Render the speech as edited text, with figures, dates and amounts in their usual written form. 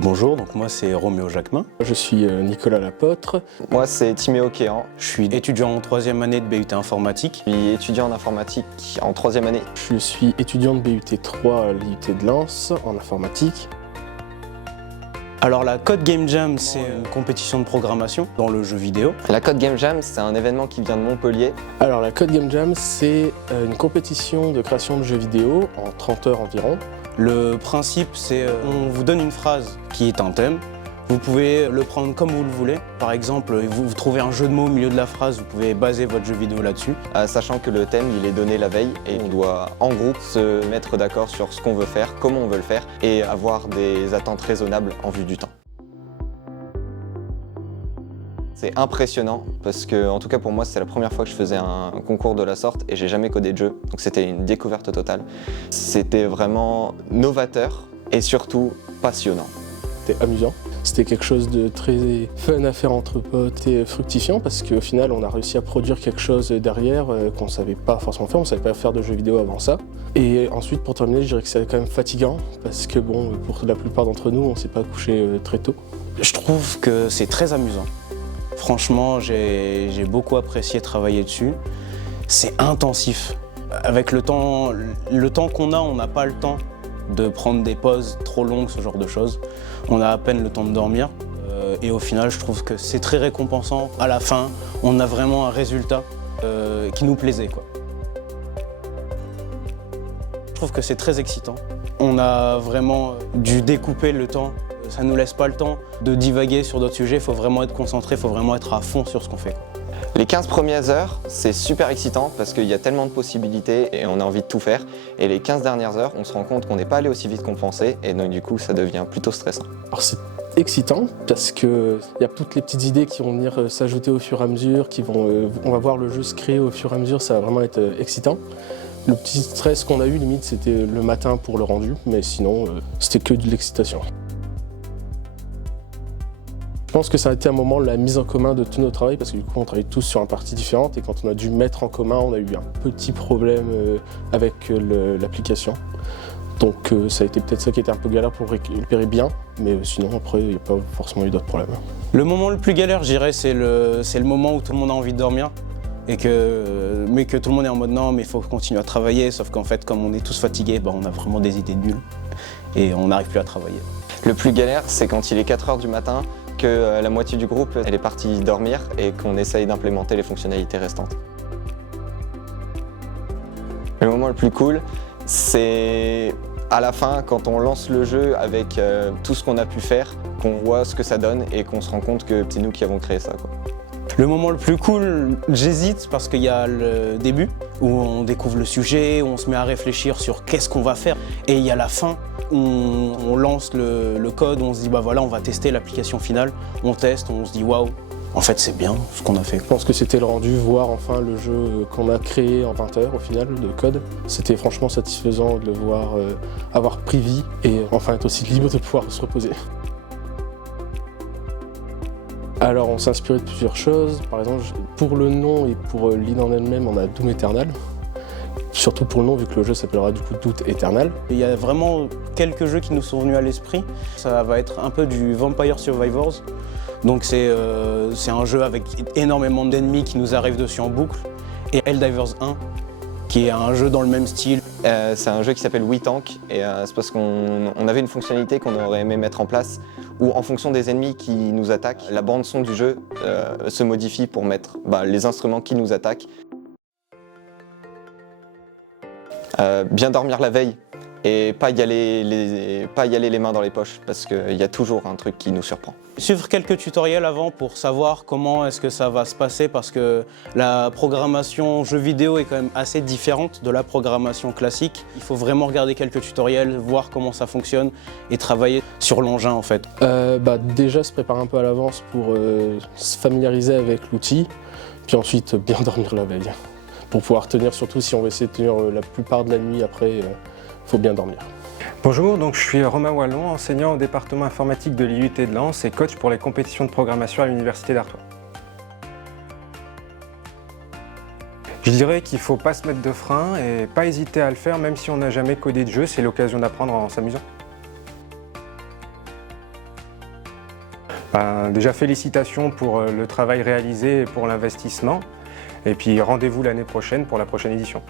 Bonjour, donc moi c'est Roméo Jacquemin. Je suis Nicolas Lapôtre. Moi c'est Timéo Kéan. Je suis étudiant en 3e année de BUT informatique. Je suis étudiant en informatique en 3e année. Je suis étudiant de BUT 3 à l'IUT de Lens en informatique. Alors la Code Game Jam, c'est une compétition de programmation dans le jeu vidéo. La Code Game Jam, c'est un événement qui vient de Montpellier. Alors la Code Game Jam, c'est une compétition de création de jeux vidéo en 30 heures environ. Le principe, c'est on vous donne une phrase qui est un thème. Vous pouvez le prendre comme vous le voulez. Par exemple, vous trouvez un jeu de mots au milieu de la phrase, vous pouvez baser votre jeu vidéo là-dessus. Sachant que le thème, il est donné la veille et on doit en groupe se mettre d'accord sur ce qu'on veut faire, comment on veut le faire et avoir des attentes raisonnables en vue du temps. C'est impressionnant parce que, en tout cas pour moi, c'était la première fois que je faisais un concours de la sorte et j'ai jamais codé de jeu, donc c'était une découverte totale. C'était vraiment novateur et surtout passionnant. C'était amusant. C'était quelque chose de très fun à faire entre potes et fructifiant parce qu'au final, on a réussi à produire quelque chose derrière qu'on ne savait pas forcément faire. On ne savait pas faire de jeux vidéo avant ça. Et ensuite, pour terminer, je dirais que c'est quand même fatigant parce que, bon, pour la plupart d'entre nous, on ne s'est pas couché très tôt. Je trouve que c'est très amusant. Franchement, j'ai beaucoup apprécié travailler dessus. C'est intensif. Avec le temps qu'on a, on n'a pas le temps de prendre des pauses trop longues, ce genre de choses. On a à peine le temps de dormir. Et au final, je trouve que c'est très récompensant. À la fin, on a vraiment un résultat qui nous plaisait, quoi. Je trouve que c'est très excitant. On a vraiment dû découper le temps. Ça ne nous laisse pas le temps de divaguer sur d'autres sujets. Il faut vraiment être concentré, il faut vraiment être à fond sur ce qu'on fait. Les 15 premières heures, c'est super excitant parce qu'il y a tellement de possibilités et on a envie de tout faire. Et les 15 dernières heures, on se rend compte qu'on n'est pas allé aussi vite qu'on pensait et donc du coup, ça devient plutôt stressant. Alors c'est excitant parce qu'il y a toutes les petites idées qui vont venir s'ajouter au fur et à mesure, on va voir le jeu se créer au fur et à mesure, ça va vraiment être excitant. Le petit stress qu'on a eu, limite, c'était le matin pour le rendu, mais sinon, c'était que de l'excitation. Je pense que ça a été un moment la mise en commun de tout notre travail parce que du coup on travaille tous sur un partie différente et quand on a dû mettre en commun, on a eu un petit problème avec l'application. Donc ça a été peut-être ça qui était un peu galère pour récupérer bien, mais sinon après il n'y a pas forcément eu d'autres problèmes. Le moment le plus galère, je dirais, c'est le moment où tout le monde a envie de dormir. Mais que tout le monde est en mode non, mais il faut continuer à travailler, sauf qu'en fait, comme on est tous fatigués, on a vraiment des idées nulles et on n'arrive plus à travailler. Le plus galère, c'est quand il est 4 h du matin, que la moitié du groupe elle est partie dormir et qu'on essaye d'implémenter les fonctionnalités restantes. Le moment le plus cool, c'est à la fin, quand on lance le jeu avec tout ce qu'on a pu faire, qu'on voit ce que ça donne et qu'on se rend compte que c'est nous qui avons créé ça, quoi. Le moment le plus cool, j'hésite parce qu'il y a le début où on découvre le sujet, où on se met à réfléchir sur qu'est-ce qu'on va faire. Et il y a la fin où on lance le code, où on se dit voilà, on va tester l'application finale. On teste, on se dit waouh, en fait c'est bien ce qu'on a fait. Je pense que c'était le rendu, voir enfin le jeu qu'on a créé en 20 heures au final de code. C'était franchement satisfaisant de le voir avoir pris vie et enfin être aussi libre de pouvoir se reposer. Alors on s'est inspiré de plusieurs choses, par exemple pour le nom et pour l'île en elle-même on a Doom Eternal, surtout pour le nom vu que le jeu s'appellera du coup Doom Eternal. Il y a vraiment quelques jeux qui nous sont venus à l'esprit, ça va être un peu du Vampire Survivors, donc c'est un jeu avec énormément d'ennemis qui nous arrivent dessus en boucle, et Helldivers 1 qui est un jeu dans le même style. C'est un jeu qui s'appelle WeTank et c'est parce qu'on avait une fonctionnalité qu'on aurait aimé mettre en place où en fonction des ennemis qui nous attaquent, la bande son du jeu se modifie pour mettre les instruments qui nous attaquent. Bien dormir la veille et pas y aller les mains dans les poches parce qu'il y a toujours un truc qui nous surprend. Suivre quelques tutoriels avant pour savoir comment est-ce que ça va se passer parce que la programmation jeu vidéo est quand même assez différente de la programmation classique. Il faut vraiment regarder quelques tutoriels, voir comment ça fonctionne et travailler sur l'engin en fait. Déjà se préparer un peu à l'avance pour se familiariser avec l'outil, puis ensuite bien dormir la veille. Pour pouvoir tenir, surtout si on veut essayer de tenir la plupart de la nuit après, faut bien dormir. Bonjour, donc je suis Romain Wallon, enseignant au département informatique de l'IUT de Lens et coach pour les compétitions de programmation à l'Université d'Artois. Je dirais qu'il ne faut pas se mettre de frein et pas hésiter à le faire même si on n'a jamais codé de jeu, c'est l'occasion d'apprendre en s'amusant. Déjà félicitations pour le travail réalisé et pour l'investissement. Et puis rendez-vous l'année prochaine pour la prochaine édition.